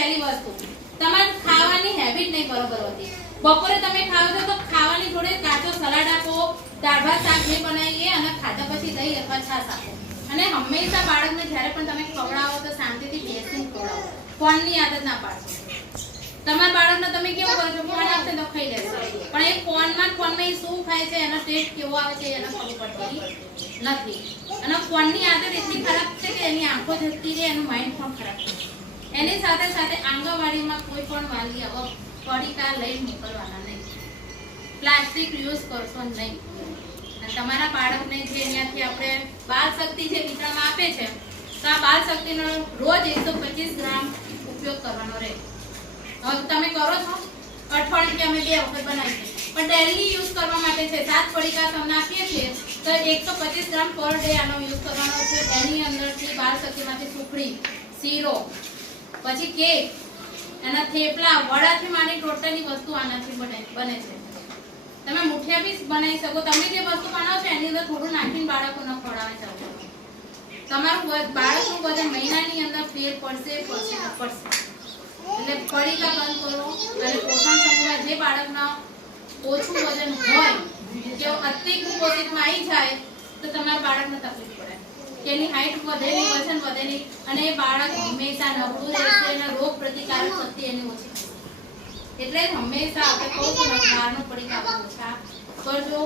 પહેલી વસ્તુ તમારે ખાવાની હેબિટ નહીં બરોબર હોતી. બપોરે તમે ખાઓ છો તો ખાવાની જોડે કાચો સલાડ આપો, દાળ ભાત શાક જે બનાવીએ અને ખાધા પછી દહીં અથવા છાશ આપો. અને હંમેશા બાળકને જ્યારે પણ તમે ખવડાવો તો શાંતિથી બેસીને ખવડાવો. ફોનની આદત ના પાડો. તમારા બાળકને તમે કેવું કરો છો, ફોન આપશે તો ખાઈ લેશે, પણ એ ફોનમાં એ શું ખાય છે, એનો ટેસ્ટ કેવો આવે છે એને ખબર પડતી નથી. અને ફોનની આદત એટલી ખરાબ છે કે એની આંખો જતી રહે, એનું માઇન્ડ પણ ખરાબ છે. એની સાથે સાથે આંગણવાડીમાં કોઈ પણ વાલી આવો પડીકા લઈને મોકલવાના નહીં, પ્લાસ્ટિક યુઝ કરશો નહીં. અને તમારા બાળકને જે અહીંયાથી આપણે બાળ શક્તિ જે વિતરણમાં આપે છે તો આ બાળ શક્તિનો રોજ 125 ગ્રામ ઉપયોગ કરવાનો રહે. હવે તમે કરો છો, અઠવાડિયે અમે 2 વખત બનાવીએ, પણ ડેલી યુઝ કરવા માટે છે 7 પડીકા તમને આપીએ છીએ તો 125 ગ્રામ પર ડે આનો યુઝ કરવાનો છે. એની અંદરથી બાળ શક્તિમાંથી સુખડી, શીરો, પછી કેક, એના થેપલા, વડાથી માંડી ટોટલી વસ્તુ આનાથી બને છે. તમે મુઠિયા બી બનાવી શકો. તમે જે વસ્તુ બનાવો છો એની અંદર થોડું નાખીને બાળકોને ખવડાવી શકો. તમારું બાળકનું વજન મહિનાની અંદર ફેર પડશે. એટલે પડીકા બંધ કરો. અને પોષણ સમૂહમાં જે બાળકના ઓછું વજન હોય કે અતિ કુપોષિતમાં આવી જાય તો તમારા બાળકને તકલીફ પડે કે એની હાઈટ વધે નહીં, વજન વધે નહીં, અને એ બાળક હંમેશા નબળું રહેશે અને રોગ પ્રતિકારક શક્તિ એની ઓછી થશે. એટલે હંમેશા આપણે કહું છું બહારનો પડીકા ઓછા કરજો.